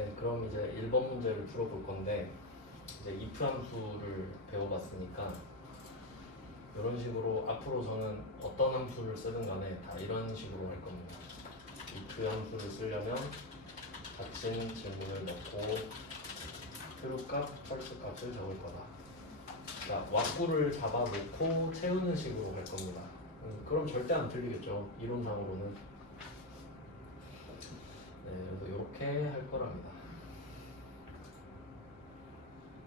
네, 그럼 이제 1번 문제를 풀어볼 건데 이제 if 함수를 배워봤으니까 이런 식으로 앞으로 저는 어떤 함수를 쓰든 간에 다 이런 식으로 할 겁니다. if 함수를 쓰려면 닫힌 질문을 넣고 true 값, false 값을 적을 거다. 자, 왁구를 잡아놓고 채우는 식으로 할 겁니다. 그럼 절대 안 틀리겠죠, 이론상으로는. 네, 그래서 이렇게 할 거랍니다.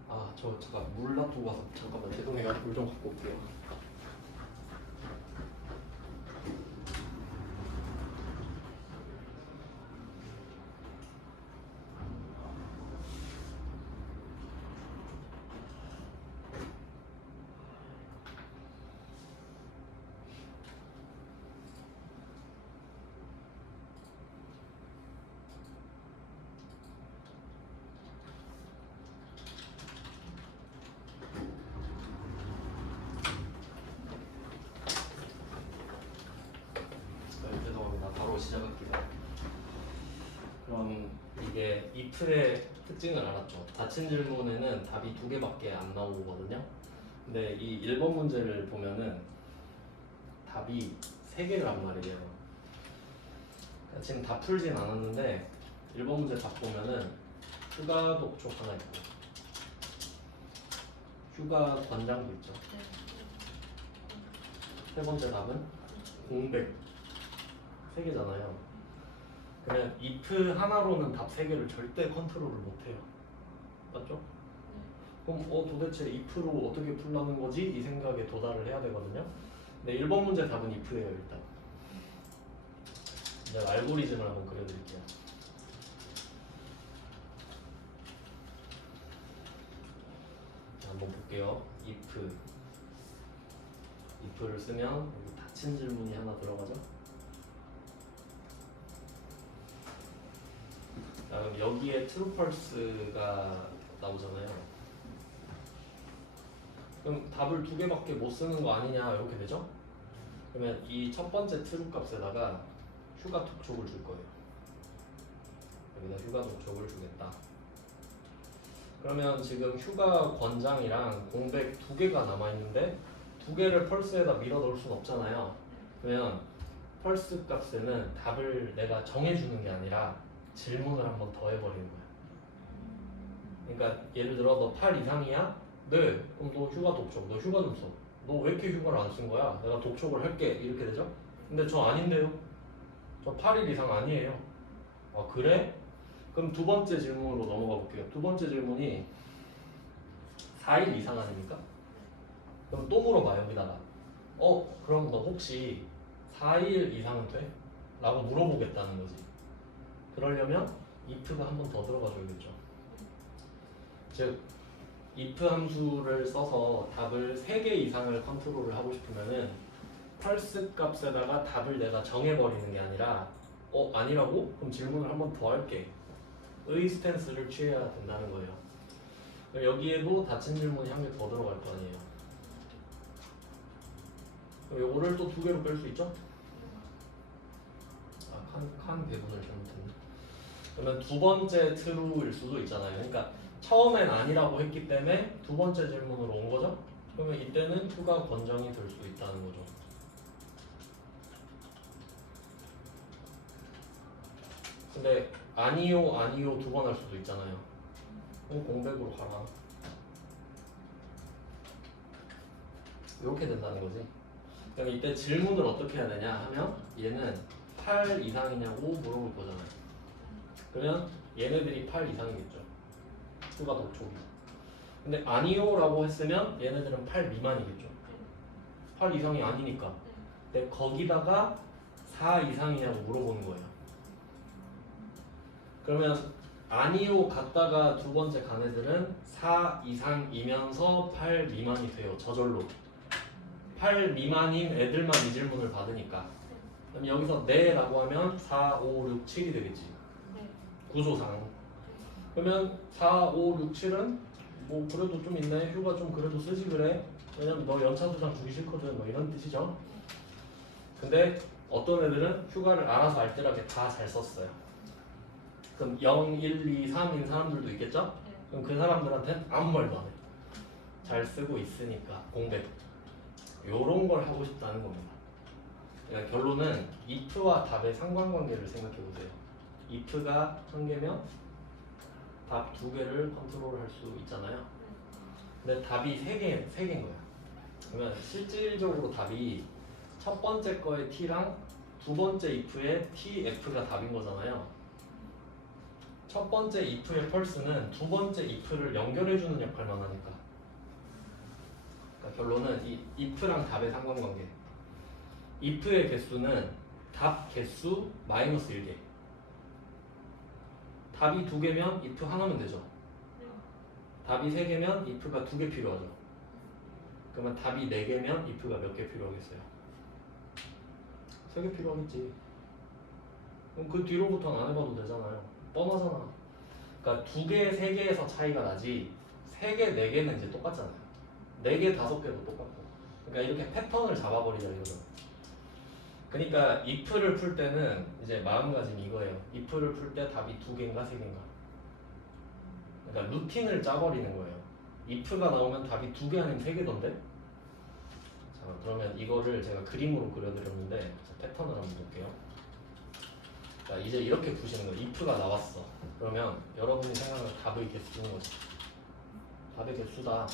아, 저 잠깐 물 놔두고 와서 잠깐만 죄송해요. 물 좀 갖고 올게요. 네, 죄송합니다. 바로 시작할게요. 그럼 이게 if의 특징을 알았죠. 닫힌 질문에는 답이 2개밖에 안 나오거든요. 근데 이 1번 문제를 보면은 답이 3개란 말이에요. 지금 다 풀진 않았는데 1번 문제 답 보면은 휴가 독촉 하나 있고 휴가 권장도 있죠. 세 번째 답은 공백 3개잖아요. 그러면 if 하나로는 답 3개를 절대 컨트롤을 못해요. 맞죠? 그럼 도대체 if로 어떻게 풀라는 거지? 이 생각에 도달을 해야 되거든요. 근데 1번 문제 답은 if예요. 일단 제가 알고리즘을 한번 그려드릴게요. 자, 한번 볼게요. if를 쓰면 여기 닫힌 질문이 하나 들어가죠. 자, 그럼 여기에 true, false가 나오잖아요. 그럼 답을 2개밖에 못 쓰는 거 아니냐 이렇게 되죠? 그러면 이 첫 번째 true 값에다가 휴가 독촉을 줄 거예요. 여기다 휴가 독촉을 주겠다. 그러면 지금 휴가 권장이랑 공백 2개가 남아있는데 2개를 펄스에다 밀어 넣을 수는 없잖아요. 그러면 펄스 값에는 답을 내가 정해주는 게 아니라 질문을 한번 더 해버리는 거야. 그러니까 예를 들어 너 8 이상이야? 네. 그럼 너 휴가 독촉. 너 휴가 좀 써. 너 왜 이렇게 휴가를 안 쓴 거야? 내가 독촉을 할게. 이렇게 되죠? 근데 저 아닌데요? 저 8일 이상 아니에요. 아 그래? 그럼 두 번째 질문으로 넘어가 볼게요. 두 번째 질문이 4일 이상 아닙니까? 그럼 또 물어봐 여기다가 그럼 너 혹시 4일 이상은 돼? 라고 물어보겠다는 거지. 그러려면 if가 한 번 더 들어가 줘야겠죠. 즉 if 함수를 써서 답을 3개 이상을 컨트롤을 하고 싶으면은 false 값에다가 답을 내가 정해버리는 게 아니라 아니라고? 그럼 질문을 한 번 더 할게. 의 스탠스를 취해야 된다는 거예요. 여기에도 닫힌 질문이 한 개 더 들어갈 거 아니에요. 그럼 요거를 또 2개로 뺄 수 있죠? 칸 배분을 잘못했네. 그러면 두 번째 true일 수도 있잖아요. 그러니까 처음엔 아니라고 했기 때문에 두 번째 질문으로 온 거죠? 그러면 이때는 휴가 권장이 될 수 있다는 거죠. 근데 아니요 아니요 2번 할 수도 있잖아요. 그럼 공백으로 가라. 이렇게 된다는 거지. 그럼 이때 질문을 어떻게 해야 되냐 하면 얘는 8 이상이냐고 물어볼 거잖아요. 그러면 얘네들이 8 이상이겠죠. 휴가 독촉이. 근데 아니요 라고 했으면 얘네들은 8 미만이겠죠. 8 이상이 아니니까. 근데 거기다가 4 이상이냐고 물어보는 거예요. 그러면 아니요 갔다가 두 번째 간 애들은 4 이상이면서 8 미만이 돼요. 저절로. 8 미만인 애들만 이 질문을 받으니까. 그럼 여기서 네 라고 하면 4, 5, 6, 7이 되겠지. 구조상. 그러면 4, 5, 6, 7은 뭐 그래도 좀 있네. 휴가 좀 그래도 쓰지 그래. 왜냐면 너 연차 수당 주기 싫거든. 뭐 이런 뜻이죠. 근데 어떤 애들은 휴가를 알아서 알뜰하게 다 잘 썼어요. 그럼 0, 1, 2, 3인 사람들도 있겠죠? 그럼 그 사람들한테는 아무 말도 안 해. 잘 쓰고 있으니까 공백. 요런 걸 하고 싶다는 겁니다. 그러니까 결론은 if와 답의 상관관계를 생각해 보세요. if가 한 개면 답 두 개를 컨트롤할 수 있잖아요. 근데 답이 세 개인 거야. 그러면 실질적으로 답이 첫 번째 거의 t랑 두 번째 if의 tf가 답인 거잖아요. 첫 번째 if의 펄스는 두 번째 if를 연결해주는 역할만 하니까. 그러니까 결론은 이 if랑 답의 상관관계. if의 개수는 답 개수 마이너스 1개. 답이 두 개면 if 하나면 되죠. 답이 세 개면 if가 두 개 필요하죠. 그러면 답이 네 개면 if가 몇 개 필요하겠어요? 세 개 필요하겠지. 그럼 그 뒤로부터는 안 해봐도 되잖아요. 뻔하잖아. 그러니까 두 개, 세 개에서 차이가 나지 세 개, 네 개는 이제 똑같잖아요. 네 개, 다섯 개도 똑같고. 그러니까 이렇게 패턴을 잡아버리자 이거죠. 그러니까 if를 풀 때는 이제 마음가짐이 이거예요. if를 풀 때 답이 두 개인가 세 개인가. 그러니까 루틴을 짜버리는 거예요. if가 나오면 답이 두 개 아니면 세 개던데. 자, 그러면 이거를 제가 그림으로 그려드렸는데 패턴을 한번 볼게요. 자, 이제 이렇게 푸시는 거예요. if가 나왔어. 그러면 여러분이 생각하는 답의 개수인 거지. 답의 개수다.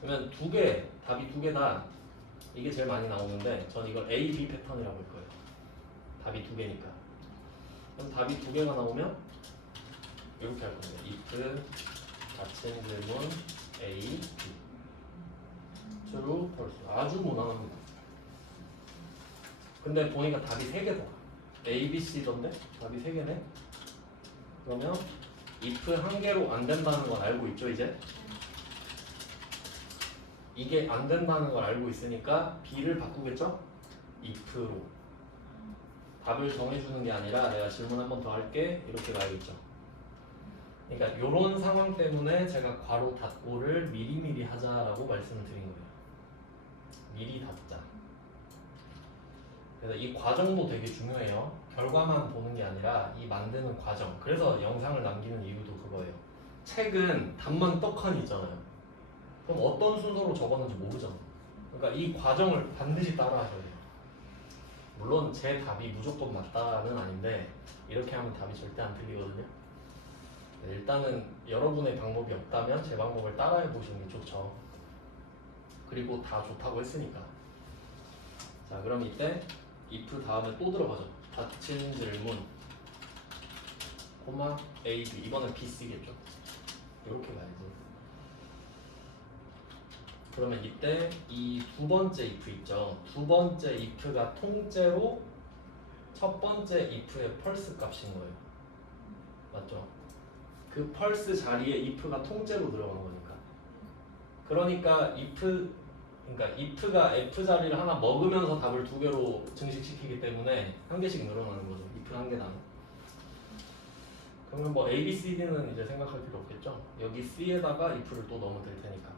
그러면 두 개, 답이 두 개다. 이게 제일 많이 나오는데 전 이걸 A, B 패턴이라고 할 거예요. 답이 두 개니까. 그럼 답이 두 개가 나오면 이렇게 할 겁니다. if 자체 질문 A, B true, false. 아주 무난합니다. 근데 보니까 답이 세 개다. A, B, C던데 답이 세 개네. 그러면 if 한 개로 안 된다는 걸 알고 있죠 이제? 이게 안 된다는 걸 알고 있으니까 B를 바꾸겠죠? if로. 답을 정해주는 게 아니라 내가 질문 한 번 더 할게 이렇게 가야겠죠. 그러니까 이런 상황 때문에 제가 괄호 닫고를 미리미리 하자라고 말씀을 드린 거예요. 미리 닫자. 그래서 이 과정도 되게 중요해요. 결과만 보는 게 아니라 이 만드는 과정. 그래서 영상을 남기는 이유도 그거예요. 책은 답만 떡하니 있잖아요. 그럼 어떤 순서로 적었는지 모르잖아. 그러니까 이 과정을 반드시 따라하셔야 돼요. 물론 제 답이 무조건 맞다는 아닌데 이렇게 하면 답이 절대 안 틀리거든요. 일단은 여러분의 방법이 없다면 제 방법을 따라해 보시는 게 좋죠. 그리고 다 좋다고 했으니까. 자, 그럼 이때 if 다음에 또 들어가죠. 닫힌 질문 코마 A, B. 이번엔 B, C겠죠. 이렇게 가야지. 그러면 이때 이 두 번째 if 있죠. 두 번째 if가 통째로 첫 번째 if의 펄스 값인 거예요. 맞죠? 그 펄스 자리에 if가 통째로 들어간 거니까. 그러니까 if가 f 자리를 하나 먹으면서 답을 두 개로 증식시키기 때문에 한 개씩 늘어나는 거죠. if 한 개당. 그러면 뭐 A, B, C, D는 이제 생각할 필요 없겠죠. 여기 C에다가 if를 또 넣으면 될 테니까.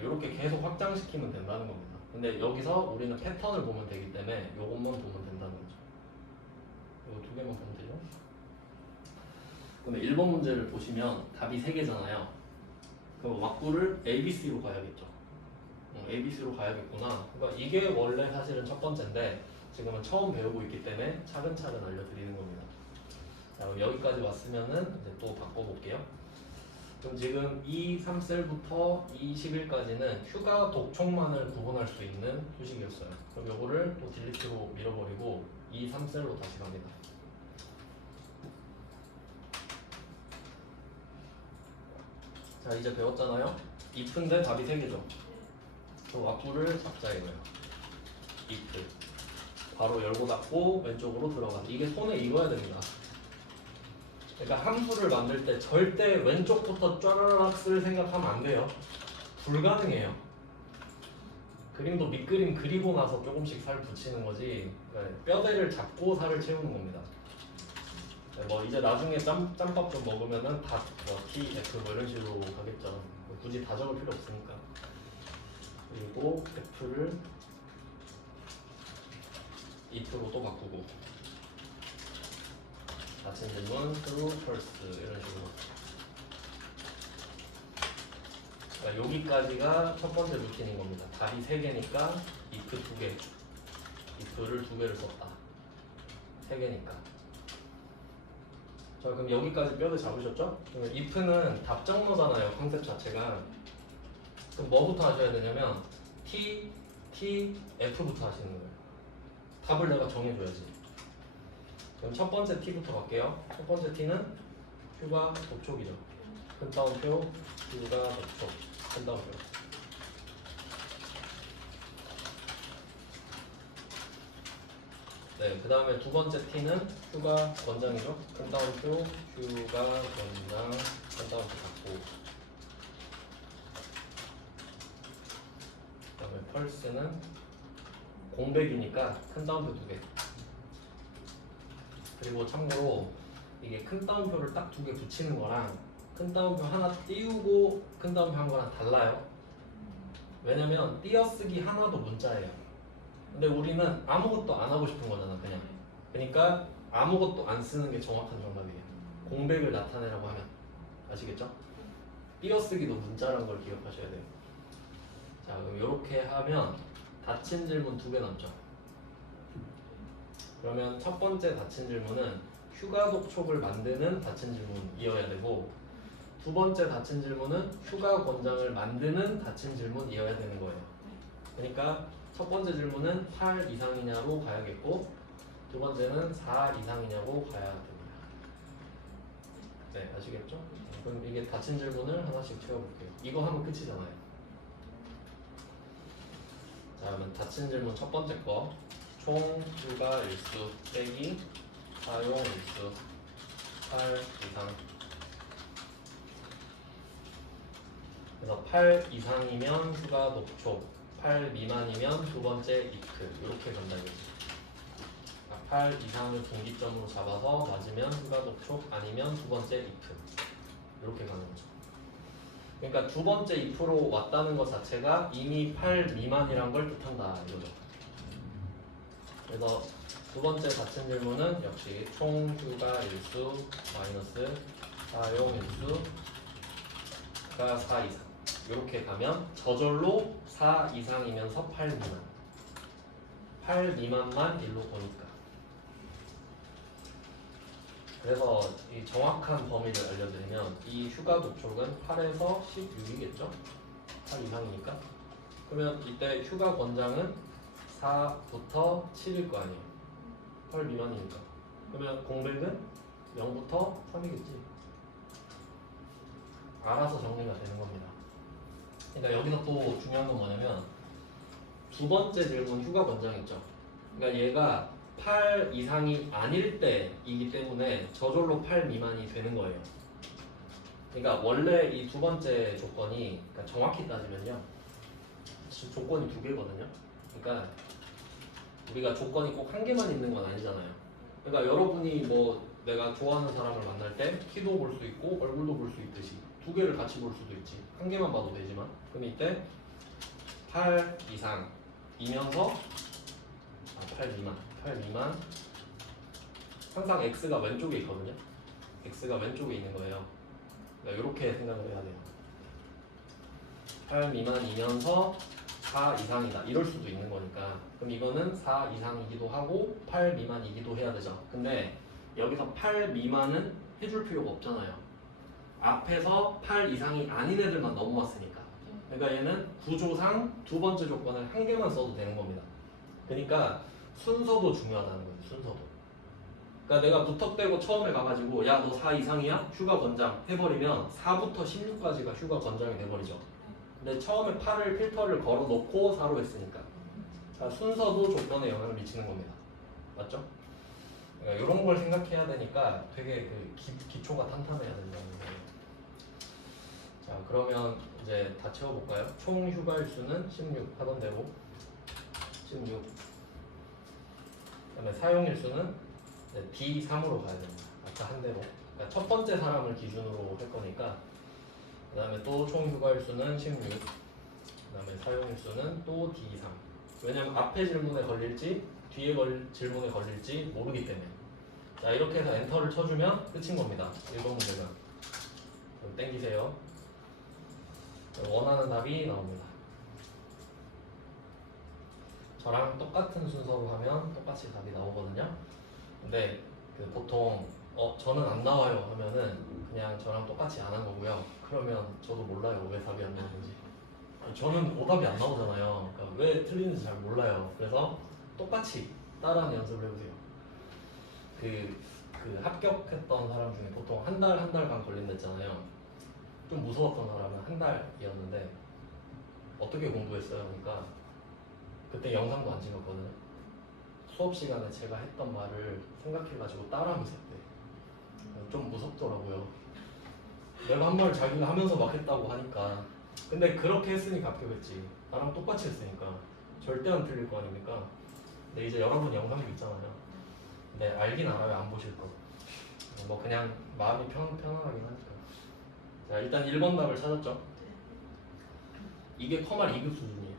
이렇게 계속 확장시키면 된다는 겁니다. 근데 여기서 우리는 패턴을 보면 되기 때문에 이것만 보면 된다는 거죠. 이거 두 개만 보면 되죠. 그러면 1번 문제를 보시면 답이 3개잖아요. 그럼 왁구를 A, B, C로 가야겠죠. A, B, C로 가야겠구나. 그러니까 이게 원래 사실은 첫 번째인데 지금은 처음 배우고 있기 때문에 차근차근 알려드리는 겁니다. 자, 그럼 여기까지 왔으면은 이제 또 바꿔볼게요. 그럼 지금 이 3셀부터 이 11까지는 휴가 독촉만을 구분할 수 있는 수식이었어요. 그럼 요거를 또 딜리트로 밀어버리고 이 3셀로 다시 갑니다. 자, 이제 배웠잖아요. if인데 답이 3개죠. 그럼 왁구를 잡자 이거예요. if 바로 열고 닫고 왼쪽으로 들어가. 이게 손에 익어야 됩니다. 그러니까 함수를 만들 때 절대 왼쪽부터 쫘라락 쓸 생각하면 안 돼요. 불가능해요. 그림도 밑그림 그리고 나서 조금씩 살 붙이는 거지. 그러니까 뼈대를 잡고 살을 채우는 겁니다. 뭐 이제 나중에 짬밥 좀 먹으면은 다 T, F 뭐 이런 식으로 가겠죠. 굳이 다 적을 필요 없으니까. 그리고 F를 if로 또 바꾸고. 닫힌 질문 true, false 이런 식으로. 그러니까 여기까지가 첫 번째 루틴인 겁니다. 답이 3개니까 if 2개, if를 2개를 썼다. 3개니까. 자, 그럼 여기까지 뼈를 잡으셨죠? 그러면 if는 답정너잖아요, 컨셉 자체가. 그럼 뭐부터 하셔야 되냐면 t, f부터 하시는 거예요. 답을 내가 정해줘야지. 그럼 첫 번째 t부터 갈게요. 첫 번째 t는 휴가 접촉이죠. 큰 따옴표, 휴가 접촉, 큰 따옴표. 네, 그 다음에 두 번째 t는 휴가 권장이죠. 큰 따옴표, 휴가 권장, 큰 따옴표 갖고. 그 다음에 펄스는 공백이니까 큰 따옴표 2개. 그리고 참고로 이게 큰 따옴표를 딱 2개 붙이는 거랑 큰 따옴표 하나 띄우고 큰 따옴표 한 거랑 달라요. 왜냐면 띄어쓰기 하나도 문자예요. 근데 우리는 아무것도 안 하고 싶은 거잖아, 그냥. 그러니까 아무것도 안 쓰는 게 정확한 정답이에요. 공백을 나타내라고 하면. 아시겠죠? 띄어쓰기도 문자라는 걸 기억하셔야 돼요. 자, 그럼 이렇게 하면 닫힌 질문 2개 남죠. 그러면 첫 번째 닫힌 질문은 휴가 독촉을 만드는 닫힌 질문이어야 되고, 두 번째 닫힌 질문은 휴가 권장을 만드는 닫힌 질문이어야 되는 거예요. 그러니까 첫 번째 질문은 8 이상이냐로 가야겠고, 두 번째는 4 이상이냐고 가야 됩니다. 네, 아시겠죠? 그럼 이게 닫힌 질문을 하나씩 채워볼게요. 이거 하면 끝이잖아요. 자, 그러면 닫힌 질문 첫 번째 거. 총 휴가 일수 빼기 사용 일수 8 이상. 그래서 8 이상이면 휴가 독촉, 8 미만이면 두 번째 if 이렇게 간다 이거지. 8 이상을 분기점으로 잡아서 맞으면 휴가 독촉, 아니면 두 번째 if 이렇게 가는 거죠. 그러니까 두 번째 if로 왔다는 것 자체가 이미 8 미만이란 걸 뜻한다 이거죠. 그래서 두 번째 닫힌 질문은 역시 총 휴가 일수 마이너스 사용 일수가 4 이상 이렇게 가면 저절로 4 이상이면서 8 미만 8 미만만 일로 보니까. 그래서 이 정확한 범위를 알려드리면 이 휴가 독촉은 8에서 16이겠죠? 8 이상이니까. 그러면 이때 휴가 권장은 4부터 7일 거 아니에요. 8 미만이니까. 그러면 공백은 0부터 3이겠지. 알아서 정리가 되는 겁니다. 그러니까 여기서 또 중요한 건 뭐냐면 두 번째 질문 휴가 권장 있죠. 그러니까 얘가 8 이상이 아닐 때이기 때문에 저절로 8 미만이 되는 거예요. 그러니까 원래 이 두 번째 조건이, 그러니까 정확히 따지면요, 조건이 2개거든요. 그러니까 우리가 조건이 꼭 한 개만 있는 건 아니잖아요. 그러니까 여러분이 뭐 내가 좋아하는 사람을 만날 때 키도 볼 수 있고 얼굴도 볼 수 있듯이 2개를 같이 볼 수도 있지. 한 개만 봐도 되지만. 그럼 이때 8 이상이면서 8 미만 항상 x가 왼쪽에 있거든요. x가 왼쪽에 있는 거예요. 그러니까 이렇게 생각을 해야 돼요. 8 미만이면서 4 이상이다 이럴 수도 있는 거니까. 그럼 이거는 4 이상이기도 하고 8 미만이기도 해야 되죠. 근데 여기서 8 미만은 해줄 필요가 없잖아요. 앞에서 8 이상이 아닌 애들만 넘어왔으니까. 그러니까 얘는 구조상 두 번째 조건을 한 개만 써도 되는 겁니다. 그러니까 순서도 중요하다는 거예요. 순서도. 그러니까 내가 무턱대고 처음에 가가지고 야 너 4 이상이야? 휴가 권장 해버리면 4부터 16까지가 휴가 권장이 돼버리죠. 근데 처음에 8을 필터를 걸어놓고 4로 했으니까. 자, 순서도 조건에 영향을 미치는 겁니다. 맞죠? 그러니까 이런 걸 생각해야 되니까 되게 그 기초가 탄탄해야 된다는 거예요. 자, 그러면 이제 다 채워볼까요? 총 휴가일수는 16 하던 대로 16. 그다음에 사용일수는 D3으로 가야 됩니다. 아까 한 대로. 그러니까 첫 번째 사람을 기준으로 할 거니까. 그 다음에 또 총 휴가일수는 16. 그 다음에 사용일수는 또 D3. 왜냐면 앞에 질문에 걸릴지 뒤에 질문에 걸릴지 모르기 때문에. 자 이렇게 해서 엔터를 쳐주면 끝인 겁니다. 1번 문제는. 그럼 땡기세요. 원하는 답이 나옵니다. 저랑 똑같은 순서로 하면 똑같이 답이 나오거든요. 근데 그 보통 저는 안 나와요 하면은 그냥 저랑 똑같이 안 한 거고요. 그러면 저도 몰라요 왜 답이 안 나오는지. 저는 오답이 안 나오잖아요. 그러니까 왜 틀리는지 잘 몰라요. 그래서 똑같이 따라하는 연습을 해보세요. 그 합격했던 사람 중에 보통 한 달간 걸린다 했잖아요. 좀 무서웠던 사람은 한 달이었는데 어떻게 공부했어요? 그러니까 그때 영상도 안 찍었거든요. 수업 시간에 제가 했던 말을 생각해가지고 따라하면서 했대. 좀 무섭더라고요. 내가 한 말 자기가 하면서 막 했다고 하니까. 근데 그렇게 했으니까 합격했지. 나랑 똑같이 했으니까 절대 안 틀릴 거 아닙니까? 근데 이제 여러분 영상도 있잖아요. 근데 알긴 알아요. 안 보실 거. 뭐 그냥 마음이 편안하긴 하니까. 자 일단 1번 답을 찾았죠. 이게 커말 2급 수준이에요.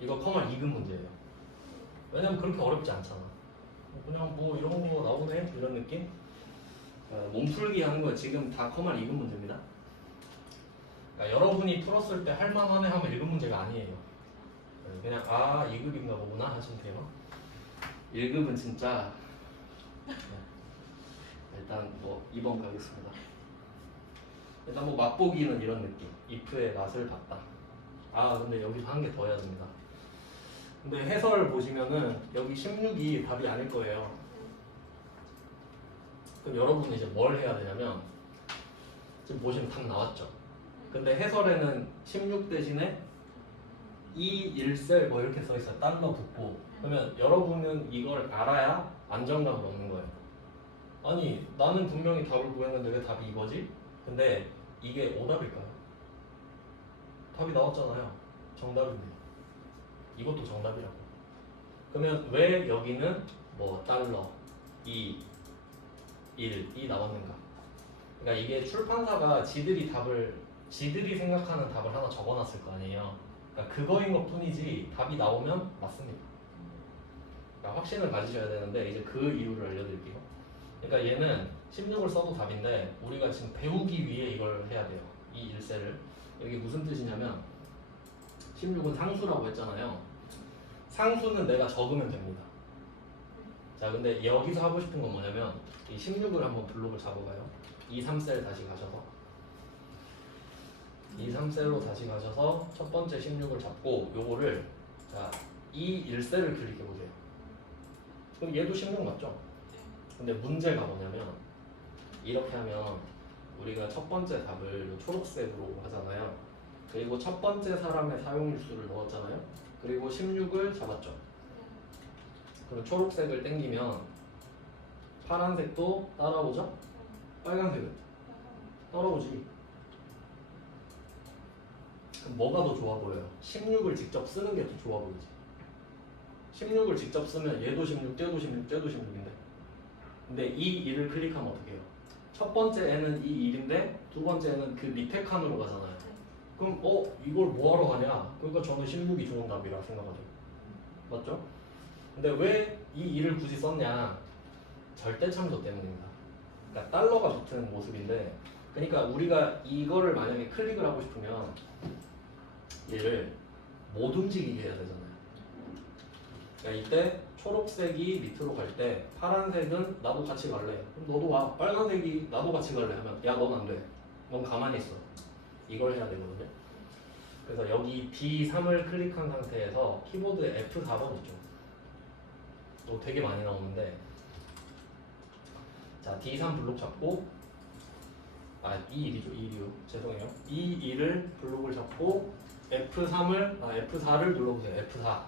이거 커말 2급 문제예요. 왜냐면 그렇게 어렵지 않잖아. 그냥 뭐 이런 거 나오네 이런 느낌? 몸풀기 하는 거 지금 다 커말 2급 문제입니다. 그러니까 여러분이 풀었을 때 할만하네 하면 1급 문제가 아니에요. 그냥 2급인가 보구나 하시면 돼요. 1급은 진짜 일단 뭐 2번 가겠습니다. 일단 뭐 맛보기는 이런 느낌. if의 맛을 봤다. 근데 여기서 한 개 더 해야 됩니다. 근데 해설 보시면은 여기 16이 답이 아닐 거예요. 그럼 여러분은 이제 뭘 해야 되냐면 지금 보시면 답 나왔죠. 근데 해설에는 16 대신에 1셀 뭐 이렇게 써 있어요. 달러 붙고. 그러면 여러분은 이걸 알아야 안정감을 얻는 거예요. 아니 나는 분명히 답을 구했는데 왜 답이 이거지? 근데 이게 오답일까요? 답이 나왔잖아요. 정답인데. 이것도 정답이라고. 그러면 왜 여기는 뭐 달러, 1이 나왔는가? 그러니까 이게 출판사가 지들이 생각하는 답을 하나 적어놨을 거 아니에요. 그러니까 그거인 것 뿐이지 답이 나오면 맞습니다. 그러니까 확신을 가지셔야 되는데 이제 그 이유를 알려드릴게요. 그러니까 얘는 16을 써도 답인데 우리가 지금 배우기 위해 이걸 해야 돼요. 이 1세를. 이게 무슨 뜻이냐면 16은 상수라고 했잖아요. 상수는 내가 적으면 됩니다. 자 근데 여기서 하고 싶은 건 뭐냐면 이 16을 한번 블록을 잡아봐요. 2, 3셀 다시 가셔서 2, 3셀로 다시 가셔서 첫 번째 16을 잡고 요거를 자 2, 1셀을 클릭해보세요. 그럼 얘도 16 맞죠? 근데 문제가 뭐냐면 이렇게 하면 우리가 첫 번째 답을 초록색으로 하잖아요. 그리고 첫 번째 사람의 사용일수를 넣었잖아요. 그리고 16을 잡았죠. 그럼 초록색을 땡기면 파란색도 따라오죠? 빨간색은 따라오지. 그럼 뭐가 더 좋아 보여요? 16을 직접 쓰는 게 더 좋아 보이지. 16을 직접 쓰면 얘도 16, 쟤도 16, 쟤도 16인데. 근데 이 1을 클릭하면 어떻게 해요? 첫 번째 애는 이 1인데 두 번째 애는 그 밑에 칸으로 가잖아요. 그럼 이걸 뭐하러 가냐? 그러니까 저는 16이 좋은 답이라 생각하죠. 맞죠? 근데 왜 이 2를 굳이 썼냐? 절대참조 때문입니다. 그러니까 달러가 붙은 모습인데 그러니까 우리가 이거를 만약에 클릭을 하고 싶으면 얘를 못 움직이게 해야 되잖아요. 그러니까 이때 초록색이 밑으로 갈 때 파란색은 나도 같이 갈래. 그럼 너도 와. 빨간색이 나도 같이 갈래 하면 야 넌 안 돼. 넌 가만히 있어. 이걸 해야 되거든요. 그래서 여기 D3을 클릭한 상태에서 키보드에 F4번 있죠. 또 되게 많이 나오는데 자 D3 블록 잡고 E1이죠. E1이요. 죄송해요. E1을 블록을 잡고 F4를 눌러보세요. F4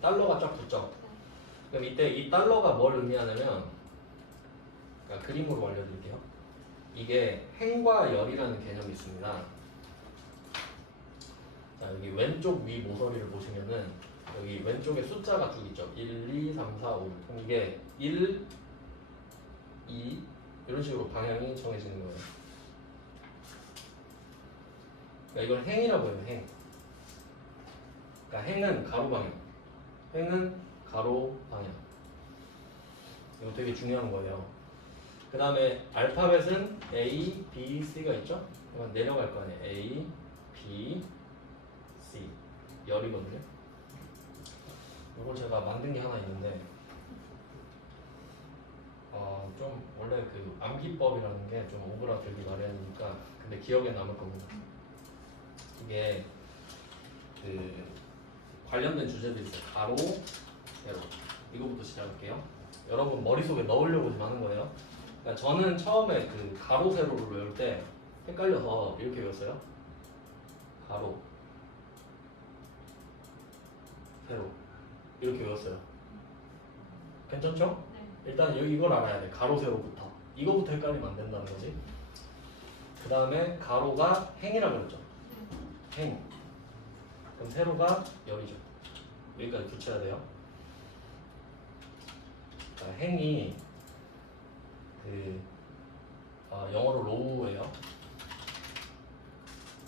달러가 쫙 붙죠. 그럼 이때 이 달러가 뭘 의미하냐면 그러니까 그림으로 알려드릴게요. 이게 행과 열이라는 개념이 있습니다. 자 여기 왼쪽 위 모서리를 보시면은 여기 왼쪽에 숫자가 쭉 있죠. 1, 2, 3, 4, 5. 그럼 이게 1, 2 이런 식으로 방향이 정해지는 거예요. 그러니까 이걸 행이라고 해요. 행. 그러니까 행은 가로 방향. 행은 가로 방향. 이거 되게 중요한 거예요. 그 다음에 알파벳은 A, B, C가 있죠? 그러면 내려갈 거 아니에요. A, B, C 열이거든요. 이걸 제가 만든 게 하나 있는데 좀 원래 그 암기법이라는 게 좀 오그라들기 마련이니까 근데 기억에 남을 겁니다. 이게 그 관련된 주제들이 있어요. 가로, 세로. 이거부터 시작할게요. 여러분 머릿속에 넣으려고 지금 하는 거예요. 그러니까 저는 처음에 그 가로, 세로를 외울 때 헷갈려서 이렇게 외웠어요. 가로, 세로. 이렇게 외웠어요. 괜찮죠? 일단 이걸 알아야 돼. 가로, 세로부터. 이거부터 헷갈리면 안 된다는 거지. 그 다음에 가로가 행이라고 그랬죠. 행. 그럼 세로가 열이죠. 여기까지 붙여야 돼요. 자, 행이 그 영어로 로우예요.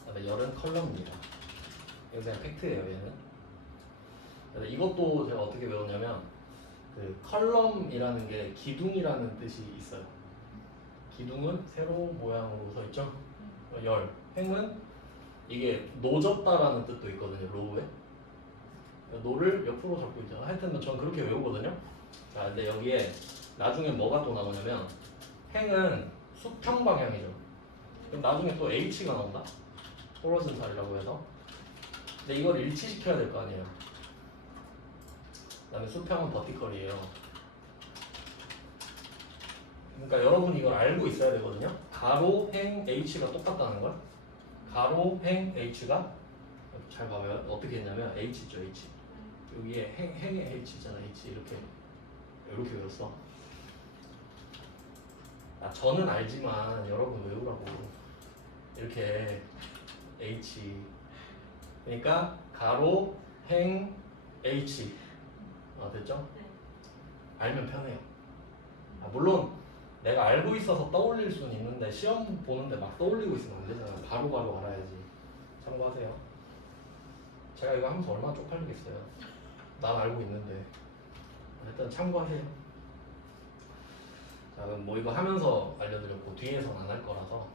그다음에 열은 컬럼입니다. 이거 그냥 팩트예요. 얘는. 이것도 제가 어떻게 외웠냐면 그 컬럼이라는 게 기둥이라는 뜻이 있어요. 기둥은 세로 모양으로 서 있죠. 열. 행은 이게 노졌다라는 뜻도 있거든요. 로우에. 노를 옆으로 잡고 있잖아. 하여튼 전 그렇게 외우거든요. 자, 근데 여기에 나중에 뭐가 또 나오냐면 행은 수평 방향이죠. 그럼 나중에 또 H가 나온다. 호러즌탈이라고 해서. 근데 이걸 일치시켜야 될 거 아니에요. 그다음에 수평은 버티컬이에요. 그러니까 여러분이 이걸 알고 있어야 되거든요. 가로, 행, H가 똑같다는 걸. 가로, 행, H가 잘 봐봐요. 어떻게 했냐면 H죠, H. 여기에 행의 H잖아, H 이렇게 외웠어. 저는 알지만 여러분 외우라고. 이렇게 H. 그러니까 가로, 행, H. 됐죠? 알면 편해요. 물론 내가 알고 있어서 떠올릴 수는 있는데 시험 보는데 막 떠올리고 있으면 안 되잖아요. 바로바로 알아야지. 참고하세요. 제가 이거 하면서 얼마나 쪽팔리겠어요. 난 알고 있는데. 일단 참고하세요. 자, 그럼 뭐 이거 하면서 알려드렸고 뒤에서는 안 할 거라서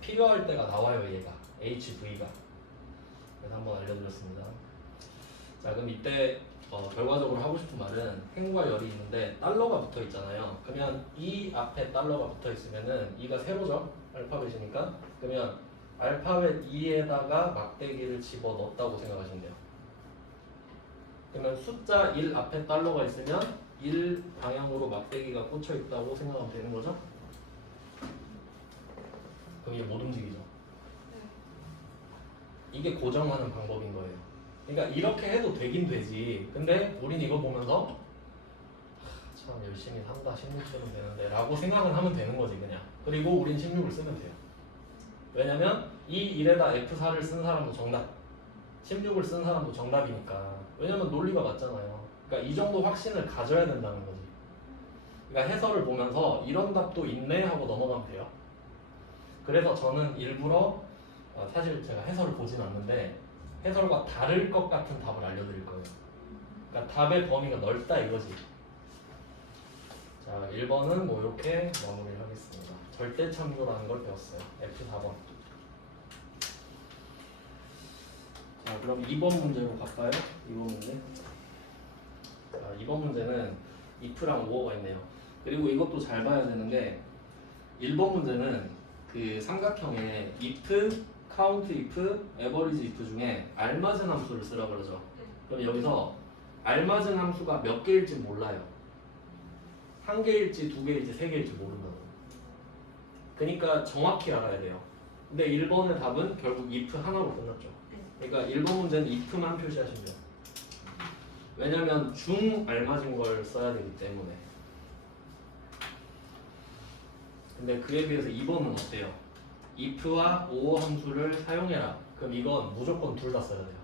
필요할 때가 나와요. 얘가 HV가. 그래서 한번 알려드렸습니다. 자, 그럼 이때 결과적으로 하고 싶은 말은 행과 열이 있는데 달러가 붙어 있잖아요. 그러면 이 앞에 달러가 붙어 있으면은 이가 세로죠. 알파벳이니까. 그러면 알파벳 2에다가 막대기를 집어 넣었다고 생각하시면 돼요. 그러면 숫자 1 앞에 달러가 있으면 1 방향으로 막대기가 꽂혀 있다고 생각하면 되는 거죠? 그럼 이게 못 움직이죠. 이게 고정하는 방법인 거예요. 그러니까 이렇게 해도 되긴 되지. 근데 우린 이거 보면서 참 열심히 산다 16처럼 되는데 라고 생각은 하면 되는 거지 그냥. 그리고 우린 16을 쓰면 돼요. 왜냐면 이 1에다 F4를 쓴 사람도 정답, 16을 쓴 사람도 정답이니까. 왜냐면 논리가 맞잖아요. 그러니까 이 정도 확신을 가져야 된다는 거지. 그러니까 해설을 보면서 이런 답도 있네 하고 넘어가면 돼요. 그래서 저는 일부러 사실 제가 해설을 보진 않는데 해설과 다를 것 같은 답을 알려드릴 거예요. 그러니까 답의 범위가 넓다 이거지. 자, 1번은 뭐 이렇게 마무리를 하겠습니다. 절대 참조라는 걸 배웠어요. F4번. 자, 그럼 2번 문제로 갈까요? 2번 문제. 자, 2번 문제는 if랑 오어가 있네요. 그리고 이것도 잘 봐야 되는 게 1번 문제는 그 삼각형에 if, count if, average if 중에 알맞은 함수를 쓰라 그러죠. 그럼 여기서 알맞은 함수가 몇 개일지 몰라요. 한 개일지 두 개일지 세 개일지 모른다고. 그러니까 정확히 알아야 돼요. 근데 1번의 답은 결국 if 하나로 끝났죠. 그러니까 1번 문제는 if만 표시하시면 돼요. 왜냐면 중 알맞은 걸 써야 되기 때문에. 근데 그에 비해서 2번은 어때요? if와 or 함수를 사용해라. 그럼 이건 무조건 둘 다 써야 돼요.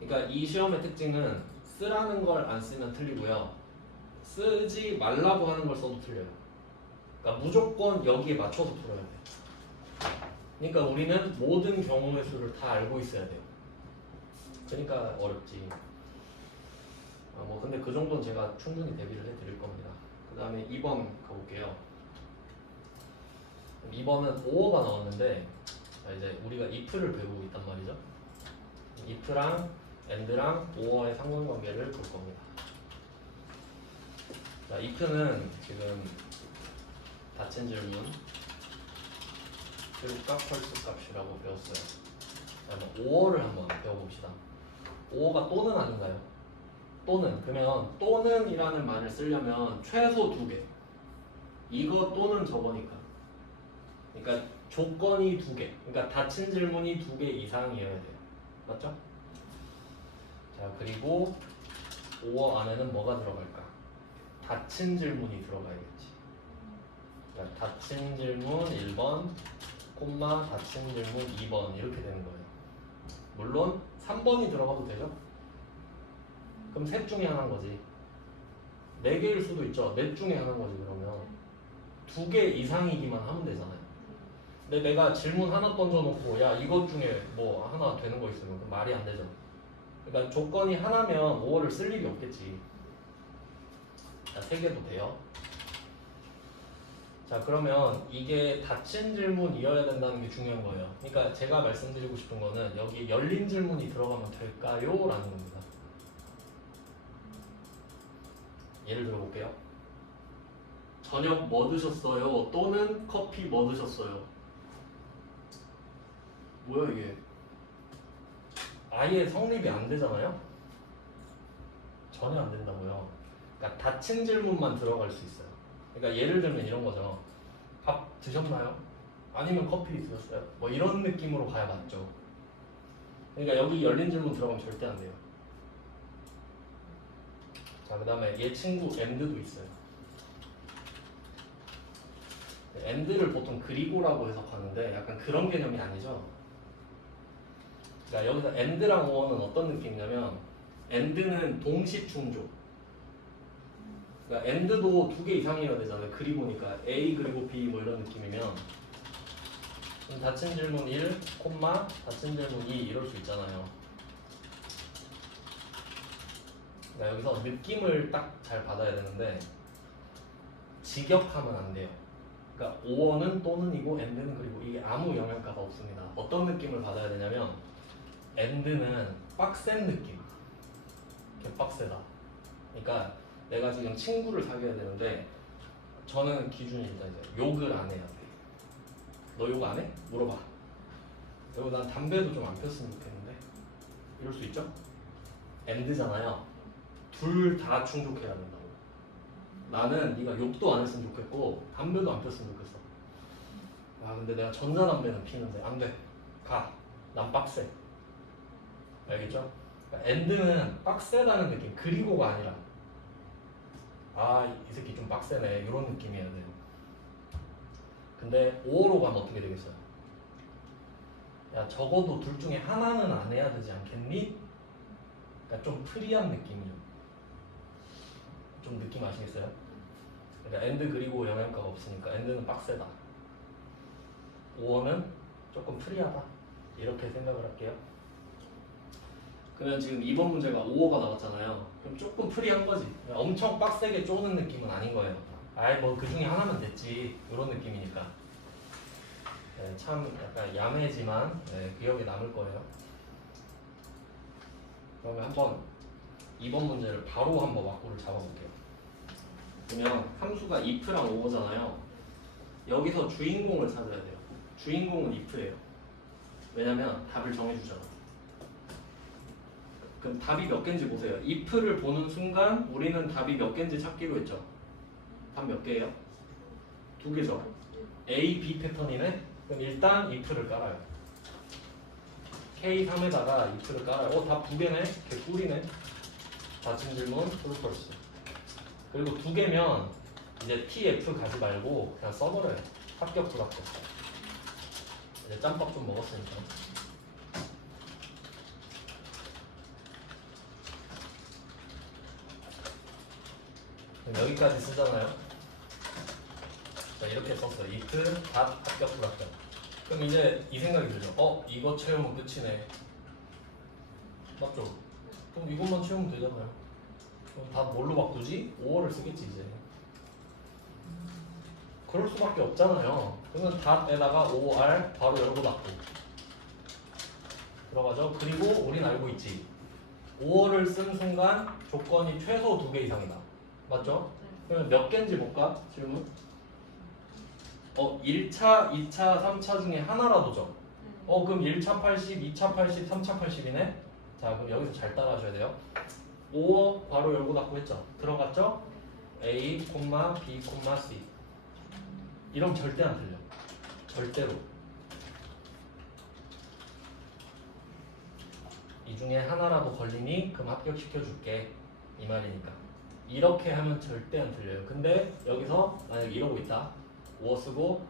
그러니까 이 시험의 특징은 쓰라는 걸 안 쓰면 틀리고요. 쓰지 말라고 하는 걸 써도 틀려요. 그러니까 무조건 여기에 맞춰서 풀어야 돼. 그러니까 우리는 모든 경우의 수를 다 알고 있어야 돼요. 그러니까 어렵지. 뭐 근데 근데 그 정도는 제가 충분히 대비를 해드릴 겁니다. 그 다음에 2번 가볼게요. 2번은 5어가 나왔는데 자, 이제 우리가 if를 배우고 있단 말이죠. if랑 and랑 5어의 상관관계를 볼 겁니다. 자, if는 지금 닫힌 질문 값 펄스 값이라고 배웠어요. 그다음에 5어를 한번 배워봅시다. 5어가 또는 아닌가요? 또는. 그러면 또는이라는 말을 쓰려면 최소 2개. 이거 또는 저거니까. 그러니까 조건이 2개. 그러니까 닫힌 질문이 2개 이상이어야 돼요. 맞죠? 자, 그리고 5어 안에는 뭐가 들어갈까? 닫힌 질문이 들어가야겠지. 그러니까 닫힌 질문 1번, 콤마 닫힌 질문 2번 이렇게 되는 거예요. 물론 3번이 들어가도 되죠? 그럼 셋 중에 하나인 거지. 4개일 수도 있죠. 넷 중에 하나인 거지. 그러면 2개 이상이기만 하면 되잖아요. 근데 내가 질문 하나 던져놓고 야 이것 중에 뭐 하나 되는 거 있으면 그 말이 안 되죠. 그러니까 조건이 하나면 5어를 쓸 일이 없겠지. 자, 3개도 돼요. 자, 그러면 이게 닫힌 질문이어야 된다는 게 중요한 거예요. 그러니까 제가 말씀드리고 싶은 거는 여기 열린 질문이 들어가면 될까요? 라는 겁니다. 예를 들어 볼게요. 저녁 뭐 드셨어요? 또는 커피 뭐 드셨어요? 뭐야 이게? 아예 성립이 안 되잖아요? 전혀 안 된다고요. 그러니까 닫힌 질문만 들어갈 수 있어요. 그러니까 예를 들면 이런 거죠. 밥 드셨나요? 아니면 커피 드셨어요? 뭐 이런 느낌으로 가야 맞죠. 그러니까 여기 열린 질문 들어가면 절대 안 돼요. 자, 그 다음에 얘 친구 and도 있어요. and를 보통 그리고라고 해석하는데 약간 그런 개념이 아니죠. 그러니까 여기서 and랑 5어는 어떤 느낌이냐면 and는 동시충족. 그러니까 and도 2개 이상이어야 되잖아요. 그리고니까 A 그리고 B 뭐 이런 느낌이면 닫힌 질문 1, 콤마 닫힌 질문 2 이럴 수 있잖아요. 그러니까 여기서 느낌을 딱 잘 받아야 되는데 직역하면 안 돼요. 그러니까 5어는 또는이고 and는 그리고 이게 아무 영향가가 없습니다. 어떤 느낌을 받아야 되냐면 and는 빡센 느낌. 개빡세다. 그러니까 내가 지금 친구를 사귀어야 되는데 저는 기준입니다. 이제 욕을 안 해야 돼. 너 욕 안 해? 물어봐. 그리고 난 담배도 좀 안 폈으면 좋겠는데 이럴 수 있죠? and잖아요. 둘 다 충족해야 된다고. 나는 네가 욕도 안 했으면 좋겠고 담배도 안 폈으면 좋겠어. 아 근데 내가 전자담배는 피는데 안 돼. 가. 난 빡세. 알겠죠? 그러니까 and는 빡세다는 느낌. 그리고가 아니라 아 이 새끼 좀 빡세네 이런 느낌이어야 돼요. 근데 5어로 가면 어떻게 되겠어요? 야 적어도 둘 중에 하나는 안 해야 되지 않겠니? 그러니까 좀 프리한 느낌이죠. 좀 느낌 아시겠어요? 그러니까 and 그리고 영향가가 없으니까 and는 빡세다. 5어는 조금 프리하다. 이렇게 생각을 할게요. 그러면 지금 2번 문제가 5어가 나왔잖아요. 그럼 조금 프리한 거지. 엄청 빡세게 쪼는 느낌은 아닌 거예요. 아이 뭐 그 중에 하나면 됐지. 이런 느낌이니까. 네, 참 약간 야매지만 네, 기억에 남을 거예요. 그러면 한번 2번 문제를 바로 한번 막고를 잡아볼게요. 그러면 함수가 if랑 5어잖아요. 여기서 주인공을 찾아야 돼요. 주인공은 if예요. 왜냐면 답을 정해주잖아. 그럼 답이 몇 개인지 보세요. if를 보는 순간 우리는 답이 몇 개인지 찾기로 했죠. 답 몇 개예요? 2개죠. A, B 패턴이네? 그럼 일단 if를 깔아요. K3에다가 if를 깔아요. 답 2개네? 개꿀이네. 닫힌 질문, 폴펄스. 그리고 2개면 이제 TF 가지 말고 그냥 써버려요. 합격, 불합격. 이제 짬밥 좀 먹었으니까. 여기까지 쓰잖아요. 자, 이렇게 썼어요. if, 답, 합격, 불합격. 그럼 이제 이 생각이 들죠. 이거 채우면 끝이네. 맞죠? 그럼 이것만 채우면 되잖아요. 그럼 다 뭘로 바꾸지? 5월을 쓰겠지 이제. 그럴 수밖에 없잖아요. 그러면 답에다가 5R 바로 열고 닫고 들어가죠. 그리고 우린 알고 있지. 5월을 쓴 순간 조건이 최소 2개 이상이다. 맞죠? 그러면 몇 개인지 볼까? 질문. 1차, 2차, 3차 중에 하나라도죠. 그럼 1차 80, 2차 80, 3차 80이네? 자, 그럼 여기서 잘 따라하셔야 돼요. 5어 바로 열고 닫고 했죠? 들어갔죠? A, B, C. 이러면 절대 안 틀려. 절대로. 이 중에 하나라도 걸리니 그럼 합격시켜줄게. 이 말이니까. 이렇게 하면 절대 안 틀려요. 근데 여기서 만약에 이러고 있다. 5어 쓰고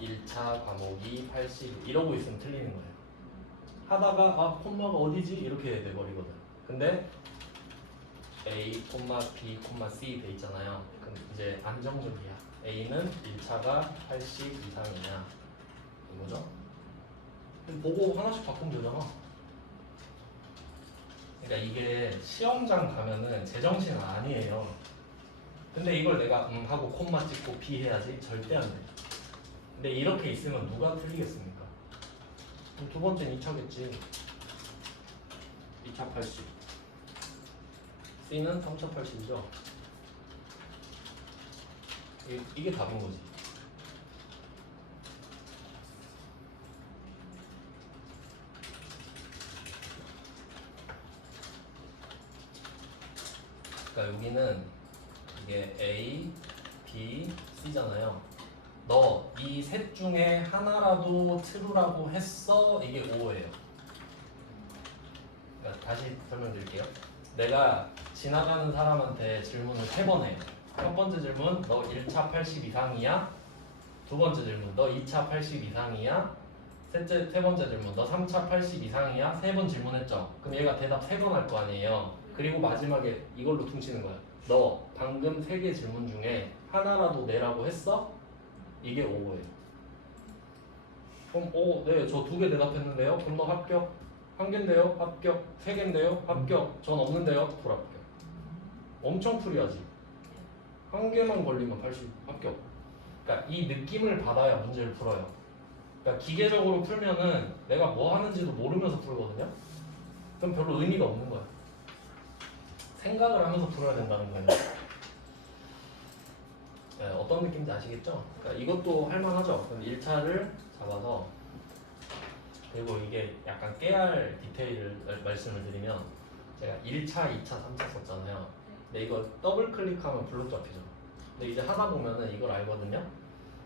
1차 과목이 80 이러고 있으면 틀리는 거예요. 하다가 콤마가 어디지? 이렇게 돼버리거든. 근데 A, B, C 돼 있잖아요. 그럼 이제 안정적이야. A는 1차가 80 이상이냐 이거죠? 그럼 보고 하나씩 바꾸면 되잖아. 그러니까 이게 시험장 가면은 제정신은 아니에요. 근데 이걸 내가 하고 콤마 찍고 B 해야지 절대 안 돼. 근데 이렇게 있으면 누가 틀리겠습니까? 그럼 두 번째는 2차겠지. 2차 80. C는 3차 80이죠. 이게 답인 거지. 그러니까 여기는 이게 A, B, C잖아요. 너 이 셋 중에 하나라도 트루라고 했어? 이게 5예요. 그러니까 다시 설명드릴게요. 내가 지나가는 사람한테 질문을 3번 해. 첫 번째 질문, 너 1차 80 이상이야? 두 번째 질문, 너 2차 80 이상이야? 세 번째 질문, 너 3차 80 이상이야? 3번 질문했죠? 그럼 얘가 대답 3번 할 거 아니에요? 그리고 마지막에 이걸로 퉁치는 거야. 너 방금 3개 질문 중에 하나라도 내라고 했어? 이게 5예요. 그럼 네, 저 2개 대답했는데요? 그럼 너 합격? 1개인데요? 합격? 3개인데요? 합격? 전 없는데요? 불합격. 엄청 프리하지. 1개만 걸리면 80 합격. 그러니까 이 느낌을 받아야 문제를 풀어요. 그러니까 기계적으로 풀면은 내가 뭐 하는지도 모르면서 풀거든요. 그럼 별로 의미가 없는 거야. 생각을 하면서 풀어야 된다는 거예요. 네, 어떤 느낌인지 아시겠죠? 그러니까 이것도 할만하죠. 그럼 1차를 잡아서 그리고 이게 약간 깨알 디테일을 말씀을 드리면 제가 1차, 2차, 3차 썼잖아요. 근데 이거 더블 클릭하면 블록 잡히죠. 근데 이제 하다 보면은 이걸 알거든요.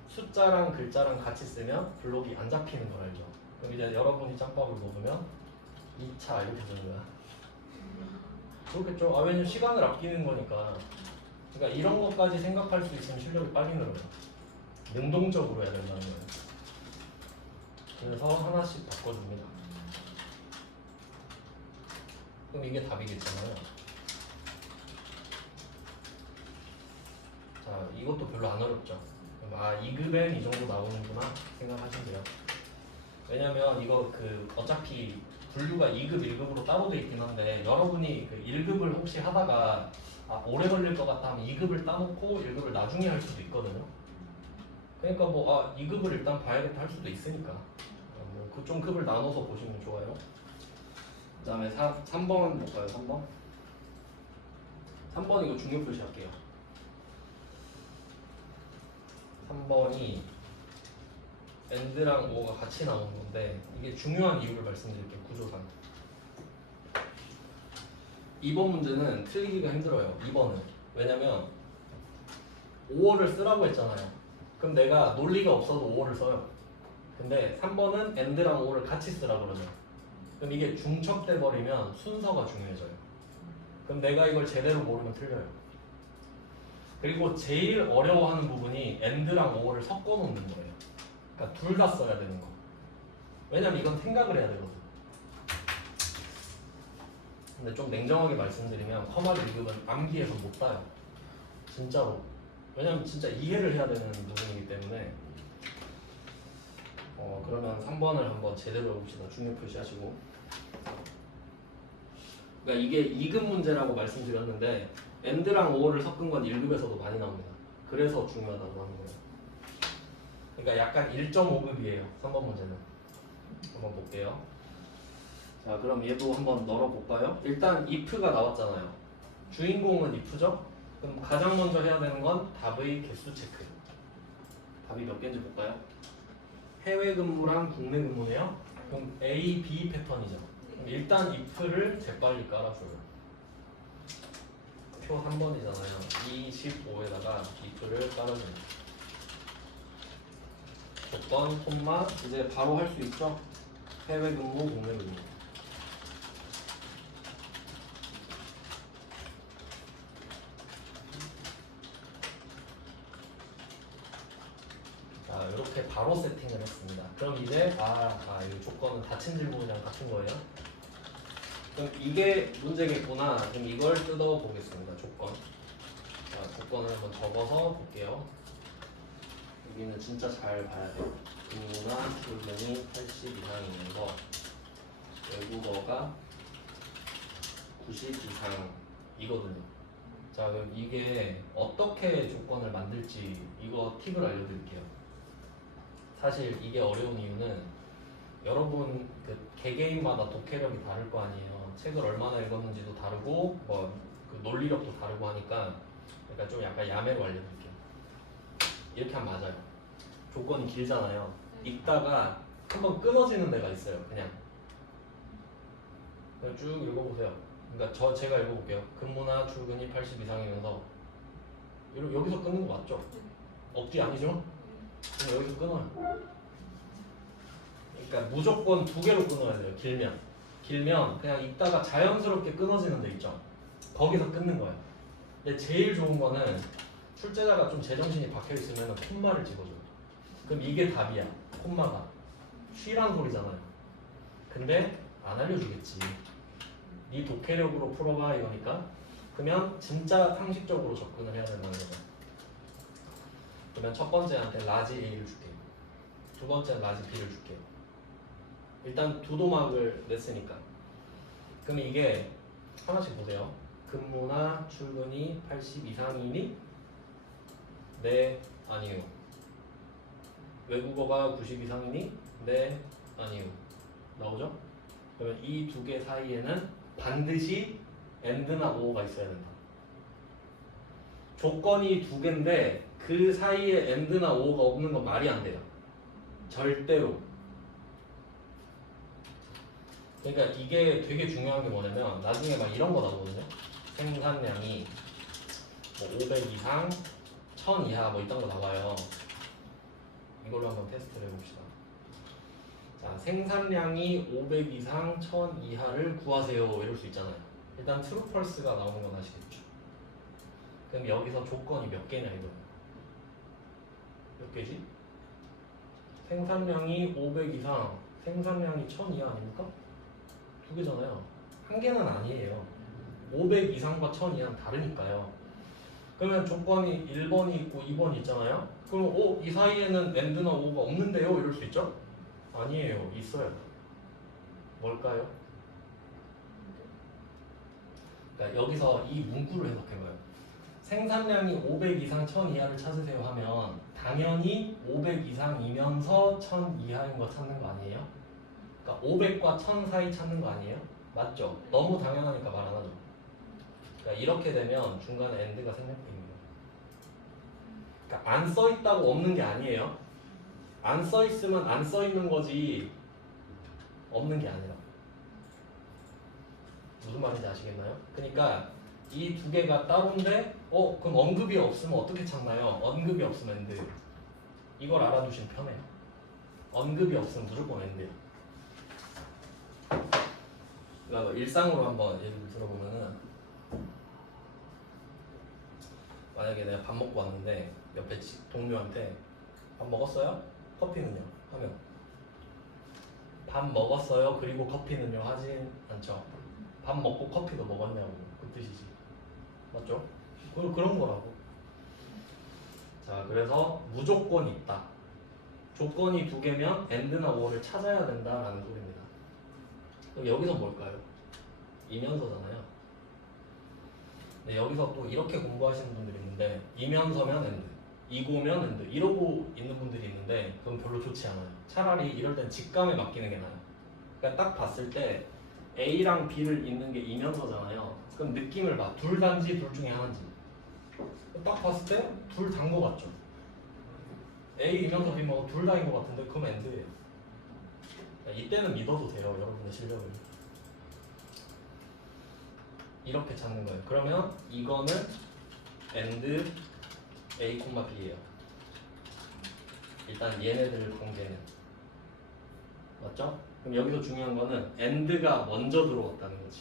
숫자랑 글자랑 같이 쓰면 블록이 안 잡히는 걸 알죠. 그럼 이제 여러분이 짬밥을 먹으면 2차 이렇게 되는 거야. 그렇겠죠. 왜냐면 시간을 아끼는 거니까. 그러니까 이런 것까지 생각할 수 있으면 실력이 빨리 늘어요. 능동적으로 해야 된다는 거예요. 그래서 하나씩 바꿔줍니다. 그럼 이게 답이겠잖아요. 자, 이것도 별로 안 어렵죠. 그럼 2급엔 이 정도 나오는구나 생각하시면 돼요. 왜냐면 이거 어차피 분류가 2급, 1급으로 따로 돼 있긴 한데 여러분이 1급을 혹시 하다가 오래 걸릴 것 같다 하면 2급을 따놓고 1급을 나중에 할 수도 있거든요. 그러니까 2급을 일단 봐야겠다 할 수도 있으니까 좀 급을 나눠서 보시면 좋아요. 그 다음에 3번 볼까요? 3번? 3번 이거 중요 표시할게요. 3번이 AND랑 O가 같이 나오는 건데 이게 중요한 이유를 말씀드릴게요. 구조상 2번 문제는 틀리기가 힘들어요. 2번은 왜냐면 5어를 쓰라고 했잖아요. 그럼 내가 논리가 없어도 5어를 써요. 근데 3번은 AND랑 O를 같이 쓰라고 그러죠. 그럼 이게 중첩돼 버리면 순서가 중요해져요. 그럼 내가 이걸 제대로 모르면 틀려요. 그리고 제일 어려워하는 부분이 AND랑 O를 섞어 놓는 거예요. 그러니까 둘 다 써야 되는 거. 왜냐면 이건 생각을 해야 되거든. 근데 좀 냉정하게 말씀드리면 커마 1급은 암기해서 못 따요. 진짜로. 왜냐면 진짜 이해를 해야 되는 부분이기 때문에 그러면 3번을 한번 제대로 해봅시다. 중요 표시하시고 그러니까 이게 2급 문제라고 말씀드렸는데 AND랑 OR을 섞은 건 1급에서도 많이 나옵니다. 그래서 중요하다고 하는 거예요. 그러니까 약간 1.5급이에요. 3번 문제는. 한번 볼게요. 자, 그럼 얘도 한번 널어볼까요? 일단 if가 나왔잖아요. 주인공은 if죠? 그럼 가장 먼저 해야 되는 건 답의 개수 체크. 답이 몇 개인지 볼까요? 해외 근무랑 국내 근무네요. 그럼 A, B 패턴이죠. 그럼 일단 if를 재빨리 깔아줘요. 표 3번이잖아요. 25에다가 if를 깔아줍니다. 조건, 콤마, 이제 바로 할 수 있죠? 해외 근무, 국내 근무. 자, 이렇게 바로 세팅을 했습니다. 그럼 이제 이 조건은 닫힌 질문이랑 같은 거예요. 그럼 이게 문제겠구나. 그럼 이걸 뜯어 보겠습니다. 조건. 자, 조건을 한번 적어서 볼게요. 여기는 진짜 잘 봐야 돼요. 근무나 출근이 80 이상인 거, 외국어가 90 이상이거든요. 자, 그럼 이게 어떻게 조건을 만들지 이거 팁을 알려드릴게요. 사실 이게 어려운 이유는 여러분 그 개개인마다 독해력이 다를 거 아니에요. 책을 얼마나 읽었는지도 다르고 그 논리력도 다르고 하니까 그러니까 좀 약간 야매로 알려드릴게요. 이렇게 하면 맞아요. 조건이 길잖아요. 읽다가 한번 끊어지는 데가 있어요. 그냥 쭉 읽어보세요. 그러니까 제가 읽어볼게요. 근무나 출근이 80 이상이면서 여기서 끊는 거 맞죠? 억지 아니죠? 그럼 여기서 끊어요. 그러니까 무조건 2개로 끊어야 돼요. 길면 그냥 읽다가 자연스럽게 끊어지는 데 있죠. 거기서 끊는 거예요. 근데 제일 좋은 거는 출제자가 좀 제정신이 박혀 있으면 콤마를 찍어줘요. 그럼 이게 답이야. 콤마가 쉬란 소리잖아요. 근데 안 알려주겠지. 네 독해력으로 풀어봐 이거니까. 그러면 진짜 상식적으로 접근을 해야 된다는 거죠. 그러면 첫 번째한테 라지 A를 줄게요. 두 번째는 라지 B를 줄게요. 일단 두 도막을 냈으니까. 그럼 이게 하나씩 보세요. 근무나 출근이 80 이상이니? 네, 아니요. 외국어가 90 이상이니? 네, 아니요. 나오죠? 그러면 이 두 개 사이에는 반드시 and나 or가 있어야 된다. 조건이 두 개인데 그 사이에 and나 or가 없는 건 말이 안 돼요. 절대로. 그러니까 이게 되게 중요한 게 뭐냐면 나중에 막 이런 거 나오거든요. 생산량이 뭐 500 이상, 1000 이하 뭐 이딴 거 나와요. 이걸로 한번 테스트를 해봅시다. 자, 생산량이 500 이상, 1000 이하를 구하세요. 이럴 수 있잖아요. 일단 true, false가 나오는 건 아시겠죠? 그럼 여기서 조건이 몇 개냐 이거예요. 몇 개지? 생산량이 500 이상, 생산량이 1000 이하 아닙니까? 두 개잖아요. 한 개는 아니에요. 500 이상과 1000 이하는 다르니까요. 그러면 조건이 1번이 있고 2번이 있잖아요. 그럼 이 사이에는 and나 or가 없는데요? 이럴 수 있죠? 아니에요. 있어요. 뭘까요? 그러니까 여기서 이 문구를 해석해봐요. 생산량이 500 이상 1000 이하를 찾으세요 하면 당연히 500 이상이면서 1000 이하인 거 찾는 거 아니에요? 그러니까 500과 1000 사이 찾는 거 아니에요? 맞죠? 너무 당연하니까 말 안 하죠. 그러니까 이렇게 되면 중간에 and가 생략됩니다. 그러니까 안 써있다고 없는 게 아니에요. 안 써있으면 안 써있는 거지 없는 게 아니라. 무슨 말인지 아시겠나요? 그러니까 이 두 개가 따로인데 그럼 언급이 없으면 어떻게 찾나요? 언급이 없으면 and. 이걸 알아두시면 편해요. 언급이 없으면 무조건 and예요. 그러니까 일상으로 한번 예를 들어보면은 만약에 내가 밥 먹고 왔는데 옆에 동료한테 밥 먹었어요? 커피는요? 하면 밥 먹었어요? 그리고 커피는요? 하진 않죠. 밥 먹고 커피도 먹었냐고 그 뜻이지. 맞죠? 그런 거라고. 자, 그래서 무조건 있다. 조건이 두 개면 and나 or를 찾아야 된다라는 소리입니다. 그럼 여기서 뭘까요? 이면서잖아요. 근데 여기서 또 이렇게 공부하시는 분들이 있는데 이면서면 엔드, 이고면 엔드 이러고 있는 분들이 있는데 그건 별로 좋지 않아요. 차라리 이럴 땐 직감에 맡기는 게 나아요. 그러니까 딱 봤을 때 A랑 B를 잇는 게 이면서잖아요. 그럼 느낌을 봐. 둘 단지 둘 중에 하나인지. 딱 봤을 때 둘 단 거 같죠? A 이면서 B 뭐 둘 다인 거 같은데 그럼 엔드예요. 그러니까 이때는 믿어도 돼요. 여러분의 실력을. 이렇게 찾는 거예요. 그러면 이거는 and A, B예요. 일단 얘네들 관계는 맞죠? 그럼 여기서 중요한 거는 and가 먼저 들어왔다는 거지.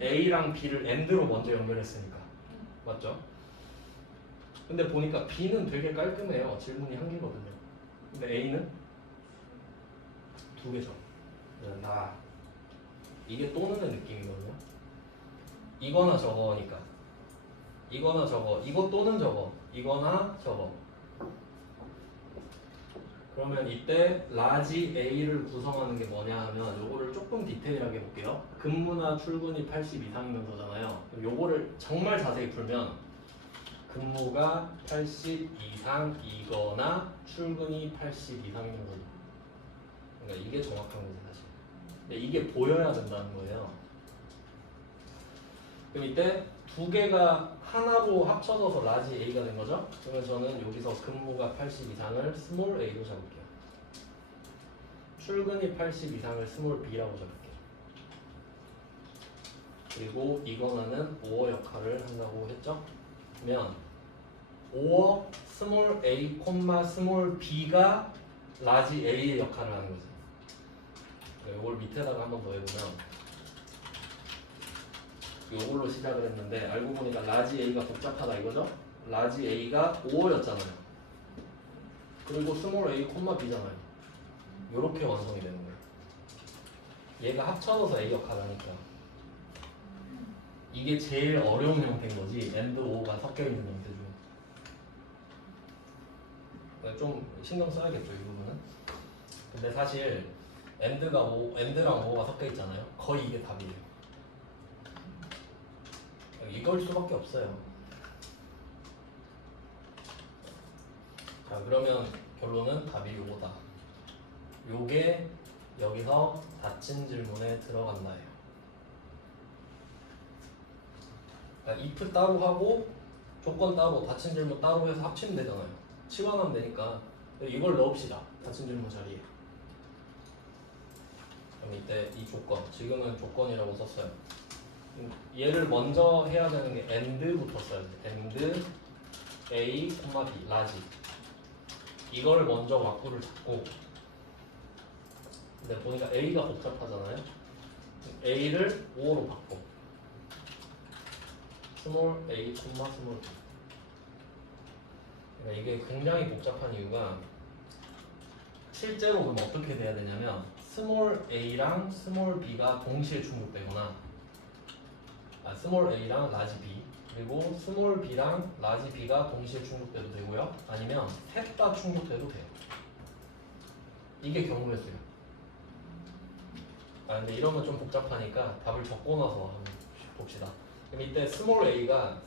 A랑 B를 and로 먼저 연결했으니까 맞죠? 근데 보니까 B는 되게 깔끔해요. 질문이 한 개거든요. 근데 A는 두 개죠. 나 이게 또는의 느낌이거든요. 이거나 저거니까 이거나 저거, 이거 또는 저거, 이거나 저거. 그러면 이때 라지 A를 구성하는 게 뭐냐 하면 요거를 조금 디테일하게 볼게요. 근무나 출근이 80 이상이면서잖아요. 그럼 요거를 정말 자세히 풀면 근무가 80 이상이거나 출근이 80 이상이면서 그러니까 이게 정확한 거지 사실. 근데 이게 보여야 된다는 거예요. 그럼 이때 두 개가 하나로 합쳐져서 라지 A가 된 거죠? 그러면 저는 여기서 근무가 80 이상을 스몰 A로 잡을게요. 출근이 80 이상을 스몰 B라고 잡을게요. 그리고 이거는 오어 역할을 한다고 했죠? 그러면 오어 스몰 A, 스몰 B가 라지 A의 역할을 하는 거죠. 이걸 밑에다가 한 번 더 해보면 이걸로 시작을 했는데 알고 보니까 라지 A가 복잡하다 이거죠? 라지 A가 5였잖아요. 그리고 스몰 A, B잖아요. 이렇게 완성이 되는 거예요. 얘가 합쳐져서 A 역할을 하니까 이게 제일 어려운 형태인 거지 and, o가 섞여있는 형태 중에 좀 신경 써야겠죠 이 부분은. 근데 사실 and랑 o가 섞여있잖아요. 거의 이게 답이에요. 이걸 수밖에 없어요. 자 그러면 결론은 답이 요거다. 요게 여기서 닫힌 질문에 들어간다예요. 그러니까 if 따로 하고 조건 따로 닫힌 질문 따로 해서 합치면 되잖아요. 치환하면 되니까 이걸 넣읍시다. 닫힌 질문 자리에. 그럼 이때 이 조건 지금은 조건이라고 썼어요. 얘를 먼저 해야 되는 게 and부터 써야지. and A, B, 라지. 이걸 먼저 왁구를 잡고 근데 보니까 A가 복잡하잖아요. A를 5로 바꿔. 스몰 A, 스몰 B. 그러니까 이게 굉장히 복잡한 이유가 실제로 그럼 어떻게 돼야 되냐면 스몰 A랑 스몰 B가 동시에 충족되거나 스몰 A랑 라지 B 그리고 스몰 B랑 라지 B가 동시에 충족돼도 되고요. 아니면 셋 다 충족돼도 돼요. 이게 경우의 수예요. 근데 이러면 좀 복잡하니까 답을 적고나서 한번 봅시다. 그럼 이때 스몰 A가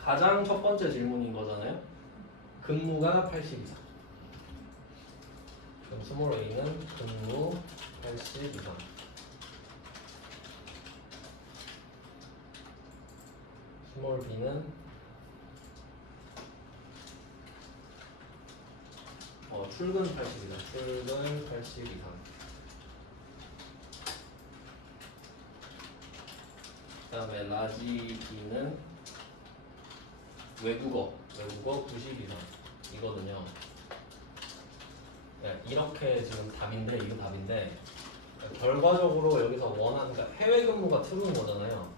가장 첫 번째 질문인 거잖아요. 근무가 80 이상. 그럼 스몰 A는 근무 80 이상. 스몰 B는 출근 80 이상. 출근 80 이상. 그 다음에 라지 B는 외국어 90 이상 이거든요. 네, 이렇게 지금 답인데 이거 답인데 결과적으로 여기서 그러니까 해외 근무가 트루는 거잖아요.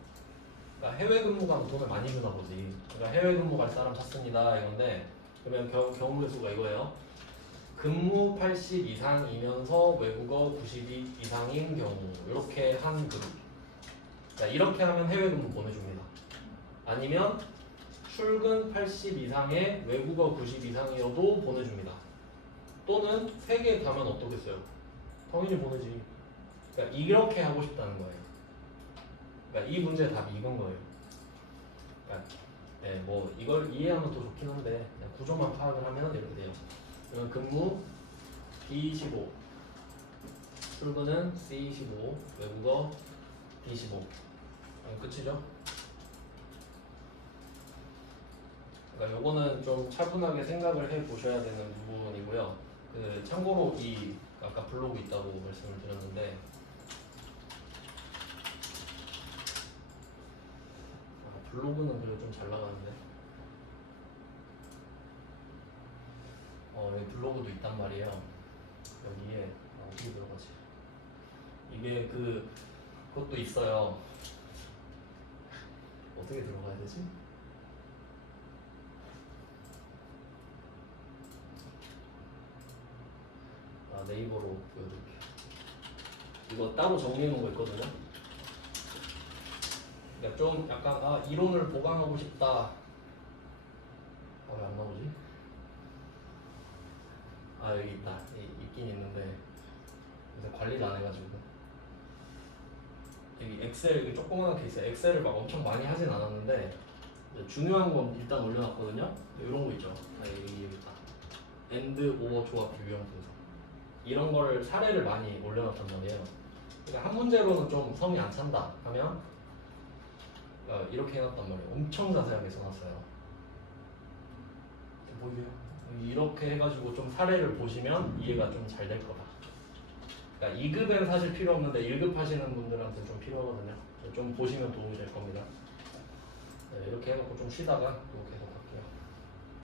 그러니까 해외 근무 가면 돈을 많이 주나 보지. 그러니까 해외 근무 갈 사람 찾습니다 이건데 그러면 경우의 수가 이거예요. 근무 80 이상이면서 외국어 92 이상인 경우 이렇게 한 그룹. 자, 이렇게 하면 해외 근무 보내줍니다. 아니면 출근 80 이상의 외국어 90 이상이어도 보내줍니다. 또는 3개 가면 어떻겠어요? 당연히 보내지. 그러니까 이렇게 하고 싶다는 거예요. 그러니까 이 문제의 답이 이건 거예요. 그러니까 네, 뭐 이걸 이해하면 더 좋긴 한데 그냥 구조만 파악을 하면 이렇게 돼요. 그러면 근무 B15, 출근은 C15, 외국어 D15. 끝이죠? 그러니까 요거는 좀 차분하게 생각을 해 보셔야 되는 부분이고요. 그 참고로 이 아까 블로그 있다고 말씀을 드렸는데 블로그는 그래도 좀 잘 나가는데 여기 블로그도 있단 말이에요. 여기에 어떻게 들어가지? 이게 그것도 있어요. 어떻게 들어가야 되지? 네이버로 보여드릴게요. 이거 따로 정리해 놓은 거 있거든요. 그러니까 좀 약간 이론을 보강하고 싶다. 왜 안 나오지? 여기 있다. 있긴 있는데 요새 관리를 안 해가지고 여기 엑셀 여기 조그만한 게 있어요. 엑셀을 막 엄청 많이 하진 않았는데 중요한 건 일단 올려놨거든요. 이런 거 있죠. 여기 있다. 엔드 오버 조합 유형 분석 이런 거를 사례를 많이 올려놨단 말이에요. 그러니까 한 문제로는 좀 성이 안 찬다 하면 이렇게 해놨단 말이에요. 엄청 자세하게 써놨어요. 보이세요? 이렇게 해가지고 좀 사례를 보시면 이해가 좀 잘 될 거다. 그러니까 2급엔 사실 필요 없는데 1급 하시는 분들한테 좀 필요하거든요. 좀 보시면 도움이 될 겁니다. 네, 이렇게 해놓고 좀 쉬다가 또 계속